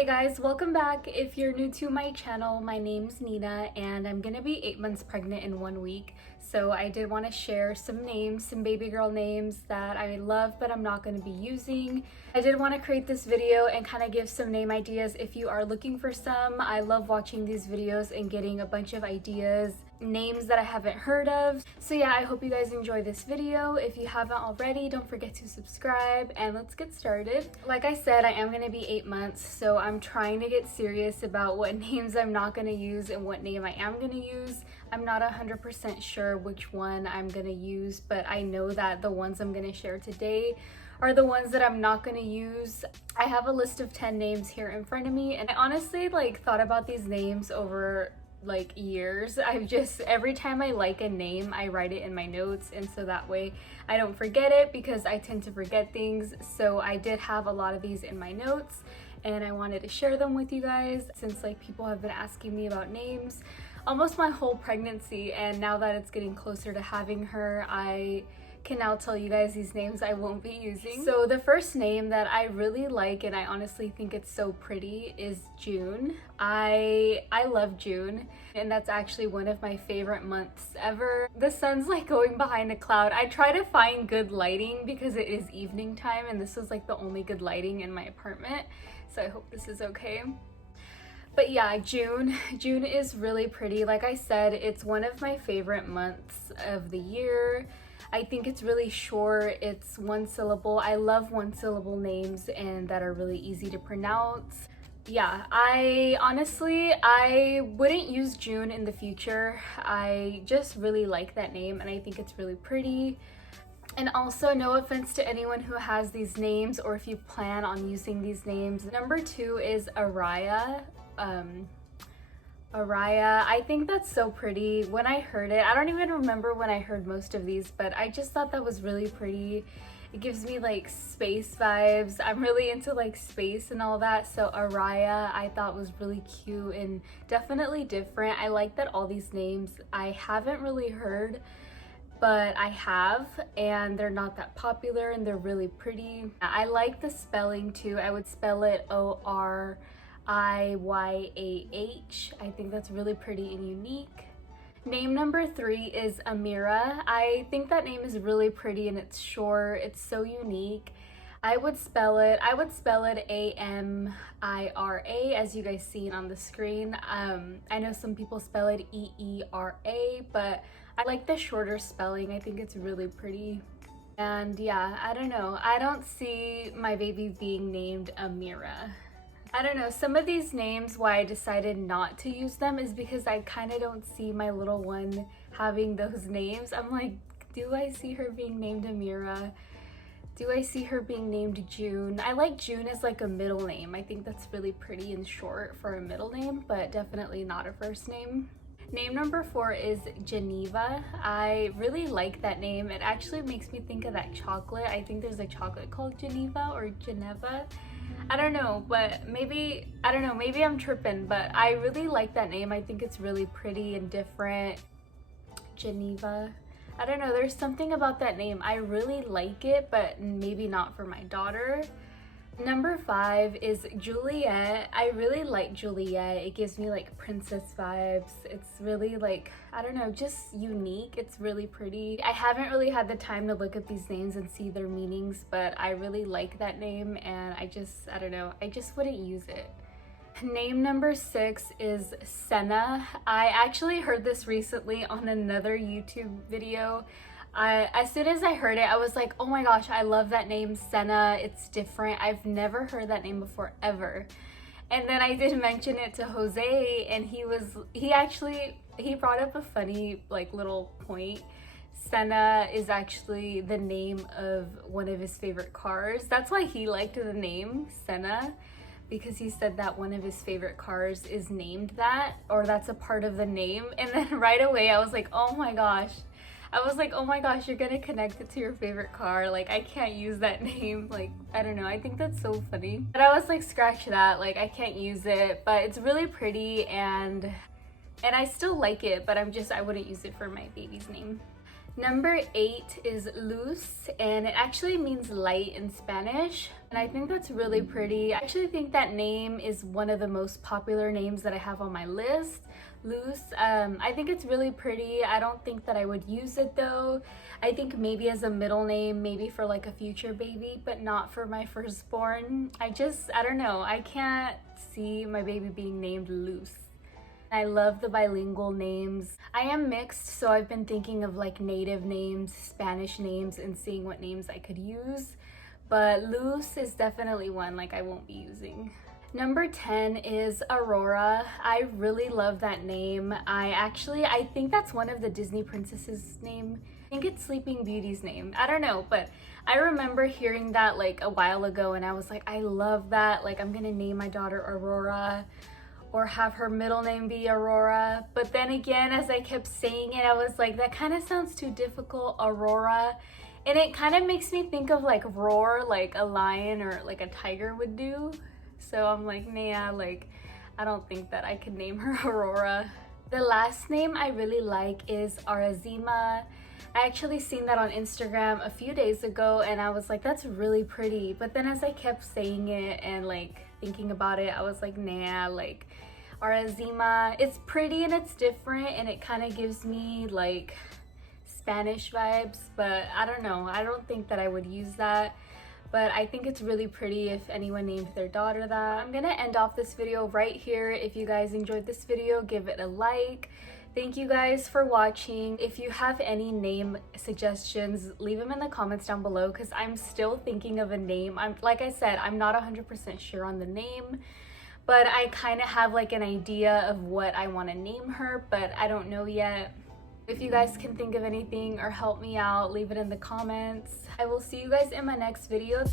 Hey guys, welcome back. If you're new to my channel, my name's Nina and I'm gonna be 8 months pregnant in 1 week. So I did want to share some names, some baby girl names that I love but I'm not going to be using. I did want to create this video and kind of give some name ideas if you are looking for some. I love watching these videos and getting a bunch of ideas, names that I haven't heard of. So yeah, I hope you guys enjoy this video. If you haven't already, don't forget to subscribe and let's get started. Like I said, I am going to be 8 months, so I'm trying to get serious about what names I'm not going to use and what name I am going to use. I'm not 100% sure which one I'm going to use, but I know that the ones I'm going to share today are the ones that I'm not going to use. I have a list of 10 names here in front of me, and I honestly thought about these names over years. Every time I like a name, I write it in my notes, and so that way I don't forget it, because I tend to forget things. So I did have a lot of these in my notes and I wanted to share them with you guys since people have been asking me about names almost my whole pregnancy, and now that it's getting closer to having her, I can now tell you guys these names I won't be using. So the first name that I really like, and I honestly think it's so pretty, is June. I love June, and that's actually one of my favorite months ever. The sun's going behind a cloud. I try to find good lighting because it is evening time, and this was the only good lighting in my apartment, so I hope this is okay. But yeah, June is really pretty. Like I said, it's one of my favorite months of the year. I think it's really short, it's one syllable. I love one syllable names and that are really easy to pronounce. Yeah, I wouldn't use June in the future. I just really like that name and I think it's really pretty. And also, no offense to anyone who has these names or if you plan on using these names. Number 2 is Aria. Aria, I think that's so pretty. When I heard it, I don't even remember when I heard most of these, but I just thought that was really pretty. It gives me space vibes. I'm really into space and all that, so Aria I thought was really cute and definitely different. I like that all these names I haven't really heard, but I have, and they're not that popular and they're really pretty. I like the spelling too. I would spell it Oriyaah. I think that's really pretty and unique. Name number 3 is Amira. I think that name is really pretty and it's short. It's so unique. I would spell it Amira, as you guys seen on the screen. I know some people spell it Eera, but I like the shorter spelling. I think it's really pretty. And yeah, I don't know. I don't see my baby being named Amira. I don't know, some of these names, why I decided not to use them is because I kind of don't see my little one having those names. I'm like, do I see her being named Amira? Do I see her being named June? I like June as a middle name. I think that's really pretty and short for a middle name, but definitely not a first name. Name number 4 is Geneva. I really like that name. It actually makes me think of that chocolate. I think there's a chocolate called Geneva or Geneva. I don't know, but maybe I'm tripping, but I really like that name. I think it's really pretty and different. Geneva. I don't know, there's something about that name. I really like it, but maybe not for my daughter. Number 5 is Juliet. I really like Juliet. It gives me princess vibes. It's really I don't know, just unique. It's really pretty. I haven't really had the time to look at these names and see their meanings, but I really like that name and I don't know, I just wouldn't use it. Name number 6 is Senna. I actually heard this recently on another YouTube video. As soon as I heard it, I was like, oh my gosh, I love that name, Senna. It's different. I've never heard that name before, ever. And then I did mention it to Jose, and he brought up a funny little point. Senna is actually the name of one of his favorite cars. That's why he liked the name Senna, because he said that one of his favorite cars is named that, or that's a part of the name. And then right away I was like, oh my gosh. You're gonna connect it to your favorite car. I can't use that name. I don't know, I think that's so funny. But I was like, scratch that, I can't use it. But it's really pretty and I still like it, but I wouldn't use it for my baby's name. Number 8 is Luz, and it actually means light in Spanish, and I think that's really pretty. I actually think that name is one of the most popular names that I have on my list. Luz. I think it's really pretty. I don't think that I would use it though. I think maybe as a middle name, maybe for like a future baby, but not for my firstborn. I don't know. I can't see my baby being named Luz. I love the bilingual names. I am mixed, so I've been thinking of like native names, Spanish names, and seeing what names I could use. But Luz is definitely one like I won't be using. Number 10 is Aurora. I really love that name. I think that's one of the Disney princesses' name. I think it's Sleeping Beauty's name. I don't know, but I remember hearing that like a while ago and I was like, I love that. Like I'm gonna name my daughter Aurora or have her middle name be Aurora. But then again, as I kept saying it, I was like, that kind of sounds too difficult, Aurora. And it kind of makes me think of like roar, like a lion or like a tiger would do. So I'm like, nah, like, I don't think that I could name her Aurora. The last name I really like is Arazima. I actually seen that on Instagram a few days ago and I was like, that's really pretty. But then as I kept saying it and like thinking about it, I was like, nah, like Arazima, it's pretty and it's different and it kind of gives me like Spanish vibes, but I don't know. I don't think that I would use that. But I think it's really pretty if anyone named their daughter that. I'm gonna end off this video right here. If you guys enjoyed this video, give it a like. Thank you guys for watching. If you have any name suggestions, leave them in the comments down below because I'm still thinking of a name. Like I said, I'm not 100% sure on the name, but I kind of have like an idea of what I want to name her, but I don't know yet. If you guys can think of anything or help me out, leave it in the comments. I will see you guys in my next video.